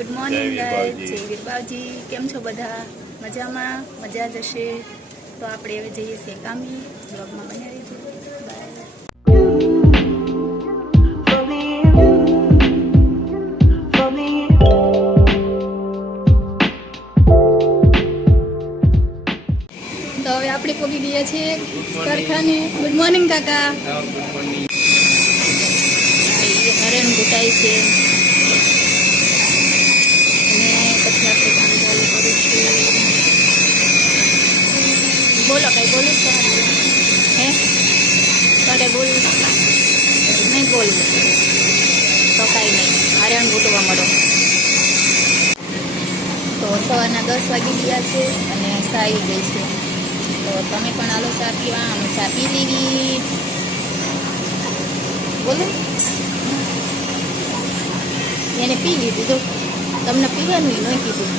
Good morning guys, જય વીર બાવજી. કેમ છો બધા? મજામાં? મજા જ હશે. તો આપણે હવે જઈએ છીએ કામે. બ્લોગમાં બન્યા રહીશું. બાય. તો હવે આપણે પહોંચી ગયા છીએ કારખાને. ગુડ મોર્નિંગ કાકા. હરણ ઘૂંટાય છે અને પછી આપણે કામ ચાલુ કરીશું. બોલો કઈ બોલું હે તારે બોલવું નહીં બોલવું તો કાંઈ નહીં. હરણ ઘૂંટવા મળો. તો સવારના 10 વાગી ગયા છે અને ચા આવી ગઈ છે. તો તમે પણ આલો ચા પીવા. અમે ચા પી લેવી. બોલો એને પી લીધું. તો તમને પીવાનું નહીં કીધું.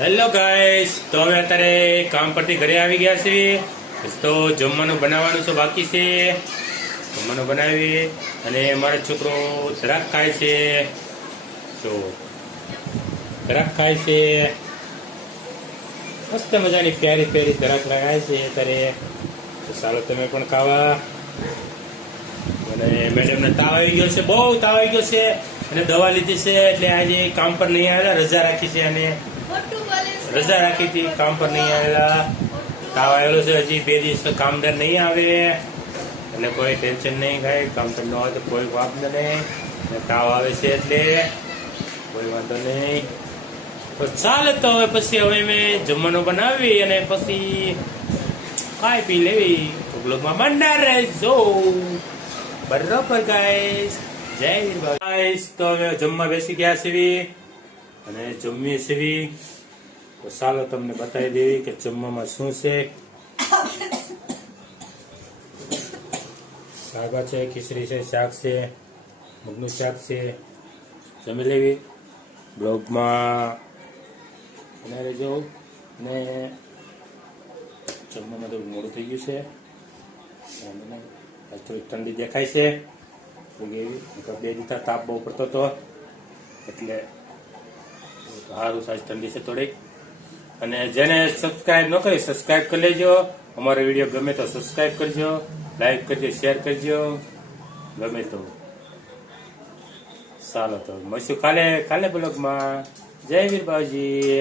હેલો ગાઈસ, તો અમે અત્યારે કામ પરથી ઘરે આવી ગયા છીએ. તો જમવાનું બનાવવાનું છે, બાકી છે. જમવાનું બનાવી અને મારો છોકરો દ્રાક્ષ ખાય છે. તો દ્રાક્ષ ખાય છે. મસ્ત મજાની પ્યારી પ્યારી દ્રાક્ષ લગાય છે અત્યારે. તો ચાલો તમે પણ ખાવા. અને મેડમને તાવ આવી ગયો છે, બહુ તાવ આવી ગયો છે અને દવા લીધી છે એટલે આજે કામ પર નહીં આવેલા, રજા રાખી છે. અને રજા રાખી હતી, કામ પર નહીં આવેલા. તાવ આવેલો છે, હજી 2 દિવસ કામદાર નહીં આવે. અને કોઈ ટેન્શન નહીં ખાય. કામદાર ન આવે તો કોઈ વાંધો નહીં. તાવ આવે છે એટલે કોઈ વાંધો નહીં. તો ચાલે. તો હવે પછી હવે મેં જમવાનું બનાવી અને પછી ખાઈ પી લેવી. તો બ્લોગમાં બનનાર રહેજો. બરોબર ગાઈસ. જય ગાઈસ. તો હવે જમવા બેસી ગયા છીએ અને જમીએ છીએ. તો ચાલો તમને બતાવી દેવી કે જમવામાં શું છે. શાક છે, ખીચડી છે, શાક છે, મગનું શાક છે. જમી લેવી. બ્લોગમાં અને રહેજો. અને જમવામાં થોડું મોડું થઈ ગયું છે. આજ થોડી ઠંડી દેખાય છે. 2 દિવસ તાપ બહુ પડતો હતો એટલે સારું સાઈઝ ઠંડી છે થોડીક. અને જેને સબસ્ક્રાઇબ ન કરી સબસ્ક્રાઇબ કરી લેજો. અમારો વિડીયો ગમે તો સબસ્ક્રાઇબ કરજો, લાઈક કરજો, શેર કરજો ગમે તો. ચાલો તો મળશું કાલે બ્લોગમાં. જય વીર બાવજી.